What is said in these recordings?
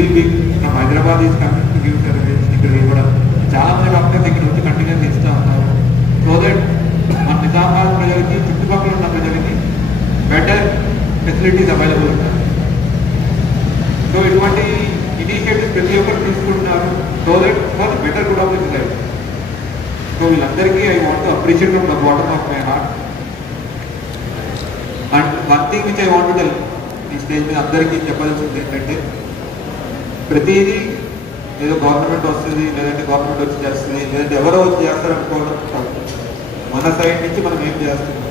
Every week Hyderabad is coming to give service ఇక్కడ కూడా చాలా మంది డాక్టర్స్ ఇక్కడ వచ్చి కంటిన్యూస్ ఇస్తూ ఉన్నారు. సో దట్ మన నిజామాబాద్ ప్రజలకి చుట్టుపక్కల ఉన్న ప్రజలకి బెటర్ ఫెసిలిటీస్ అవైలబుల్ ఉంటాయి. సో ఇటువంటి ఇనిషియేటివ్స్ ప్రతి ఒక్కరు తీసుకుంటున్నారు. సో దట్ ఫర్ బెటర్ కూడా ఆఫ్ దిస్ లైఫ్ సో వీళ్ళందరికీ I want appreciate from the bottom of my heart and one thing which I want tell ఈ స్టేజ్ మీద అందరికీ చెప్పాల్సింది ఏంటంటే ప్రతిదీ ఏదో గవర్నమెంట్ వస్తుంది లేదంటే గవర్నమెంట్ వచ్చి చేస్తుంది లేదంటే ఎవరో వచ్చి చేస్తారు అనుకోవడం. మన సైడ్ నుంచి మనం ఏం చేస్తున్నాం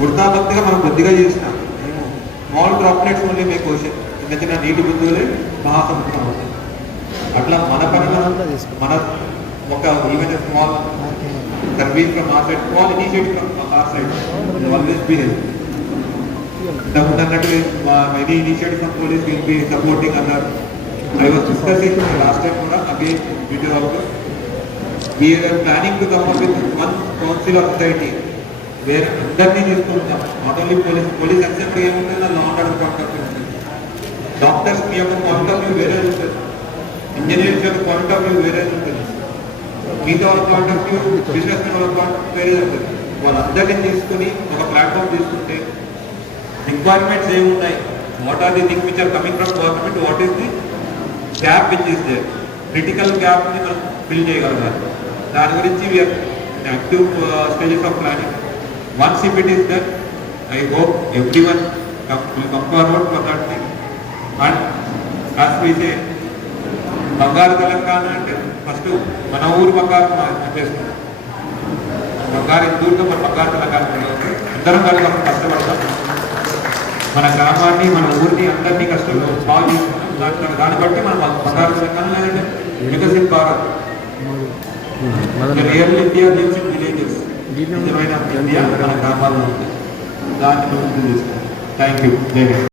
వృత్తాభక్తిగా మనం కొద్దిగా చేసినాం. మేము స్మాల్ డ్రాప్లెట్స్ ఓన్లీ మీకు క్వశ్చన్ చిన్న నీటి బిందువులే మహాసముద్రం అవుతుంది అట్లా మన పని మనం మన ఒక even small service from our side small initiative from our side always be ఇంతకుముందు many initiative from police will be supporting అన్నారు I was discussing last time కూడా again video also we are planning to come up with one council of society వేరే అందరినీ తీసుకుంటాం not only police police except ఏముంటుంది law and order contact ఉంటుంది doctors మీ యొక్క point of view వేరే ఉంటుంది ఇంజనీర్స్ యొక్క పాయింట్ ఆఫ్ వ్యూ వేరే ఉంటుంది మిగతా వాళ్ళ point of view businessmen వాళ్ళ పాయింట్ వేరే ఉంటుంది వాళ్ళందరినీ తీసుకుని ఒక ప్లాట్ఫామ్ తీసుకుంటే రిక్వైర్మెంట్స్ ఏమున్నాయి what are the thing which are coming from government what is the gap which is there critical గ్యాప్ని మనం ఫిల్ చేయగలగాలి. దాని గురించి we are active stages of planning once if it is that I hope every one will come forward for that thing and as we say బంగారు తెలంగాణ అంటే first మన ఊరు బంగారు మనం బంగారు ఎంత మన బంగారు తెలంగాణ అందరం కలిసి మనం కష్టపడతాం మన గ్రామాన్ని మన ఊరిని అందరినీ కష్టం బాగు దాంట్లో దాన్ని బట్టి మనం బంగారు తెలంగాణ లేదంటే Viksit Bharat. Real India in villages. నిజమైన ఇండియా మన గ్రామాల్లో ఉంది దాన్ని మనం తీసుకుంటాం థ్యాంక్ యూ.